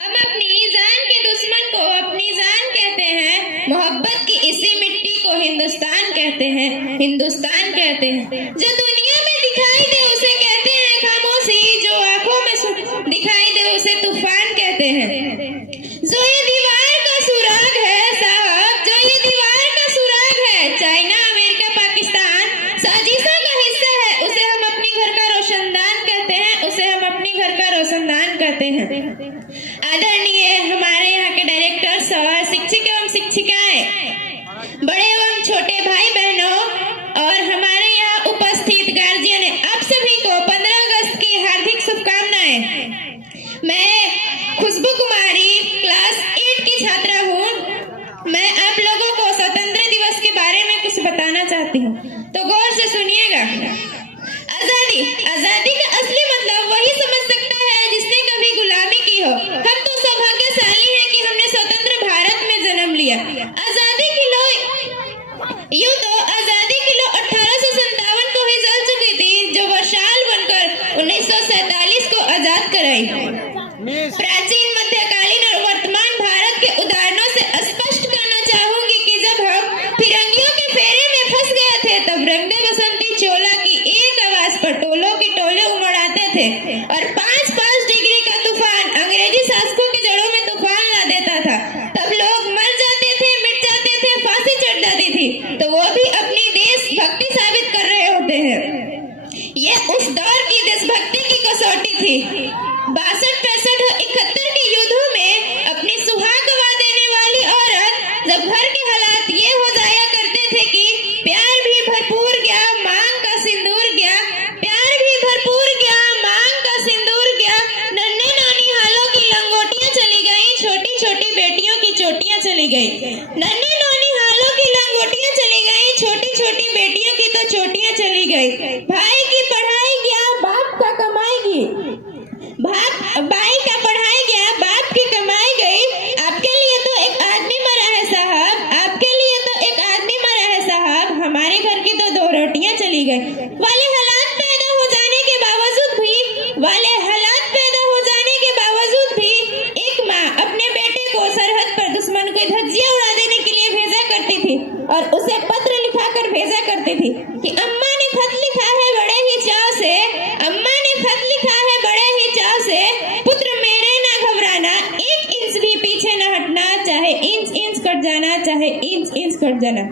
हम अपनी जान के दुश्मन को अपनी जान कहते हैं। मोहब्बत की इसी मिट्टी को हिंदुस्तान कहते हैं, हिंदुस्तान कहते हैं। जो दुनिया में दिखाई दे उसे कहते हैं खामोशी, जो आंखों में दिखाई दे उसे तूफान कहते हैं। जो ये दीवार का सुराग है साहब, जो ये दीवार का सुराग है, चाइना अमेरिका पाकिस्तान साजिशों का हिस्सा है, उसे हम अपनी घर का रोशनदान कहते हैं, उसे हम अपनी घर का रोशनदान कहते हैं। आदरणीय हमारे यहाँ के डायरेक्टर सर, शिक्षक एवं शिक्षिकाएं, बड़े एवं छोटे भाई बहनों और हमारे यहाँ उपस्थित गार्जियन, आप सभी को 15 अगस्त की हार्दिक शुभकामनाएं। मैं खुशबू कुमारी क्लास 8 की छात्रा हूँ। मैं आप लोगों को स्वतंत्रता दिवस के बारे में कुछ बताना चाहती हूँ, तो गौर से सुनिएगा। आजादी, आजादी का असली मतलब वही समझ सकता है जिसने कभी गुलामी की हो। हम तो सौभाग्यशाली हैं कि हमने स्वतंत्र भारत में जन्म लिया। आजादी की लौ यूं तो आजादी की लौ 1857 को ही जल चुकी थी, जो वर्षाल बनकर 1947 को आजाद कराई। प्राचीन, मध्यकालीन और वर्तमान भारत के उदाहरणों से स्पष्ट करना चाहूंगी कि जब हम फिरंगियों के फेरे में फंस गए थे, तब रंगदे बसंती चोला की एक आवाज पर टोलों के टोले उमड़ आते थे और 5-5 डिग्री का तूफान अंग्रेजी शासकों की जड़ों में तूफान ला देता था। तब लोग मर जाते थे, मिट जाते थे, फांसी चढ़ जाती थी, तो वो भी अपनी देशभक्ति साबित कर रहे होते हैं। ये उस दौर की देशभक्ति की कसौटी थी। 62, 65 और 71 के युद्धों में अपनी सुहाग गवा देने वाली औरत, जब घर के हालात ये हो जाया करते थे कि प्यार भी भरपूर गया, मांग का सिंदूर गया, प्यार भी भरपूर गया, मांग का सिंदूर गया, नन्हे नानी हालों की लंगोटियां चली गई, छोटी छोटी बेटियों की चोटियां चली गई। नन्हे नानी हालों की लंगोटियां चली गई, छोटी छोटी बेटियों की तो चोटियां चली गई। भाई की पढ़ाई गया, बाप का कमाई गई, भाई का पढ़ाई गया, बाप की कमाई गई। आपके लिए तो एक आदमी मरा है साहब, आपके लिए तो एक आदमी मरा है साहब, हमारे घर की तो 2 रोटियां चली गई। वाले हालात पैदा हो जाने के बावजूद भी, वाले हालात पैदा हो जाने के बावजूद भी एक माँ अपने बेटे को सरहद पर दुश्मन को धज्जियां उड़ा देने के लिए भेजा करती थी और उसे पत्र लिखाकर भेजा करती थी कि अम्मा ने खत लिखा है बड़े ही चाव से, अम्मा ने खत लिखा है बड़े ही चाव से, पुत्र मेरे ना घबराना, 1 इंच भी पीछे न हटना, चाहे इंच इंच कट जाना, चाहे इंच इंच कट जाना।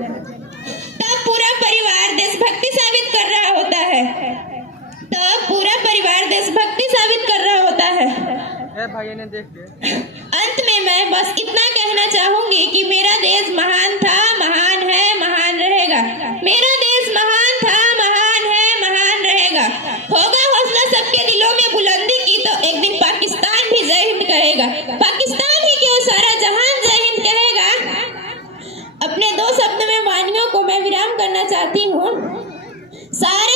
तब पूरा परिवार देशभक्ति साबित कर रहा होता है, तब पूरा परिवार देशभक्ति साबित कर रहा होता है। भाई ने देख के अंत में मैं बस इतना कहना चाहूंगी कि मेरा देश महान था, महान है, महान रहेगा। मेरा देश महान था, महान है, महान रहेगा। होगा हौसला सबके दिलों में बुलंदी की, तो एक दिन पाकिस्तान भी जय हिंद कहेगा। पाकिस्तान ही क्यों, सारा जहान जय हिंद कहेगा। अपने 2 शब्द में वाणियों को मैं विराम करना चाहती हूँ। सारे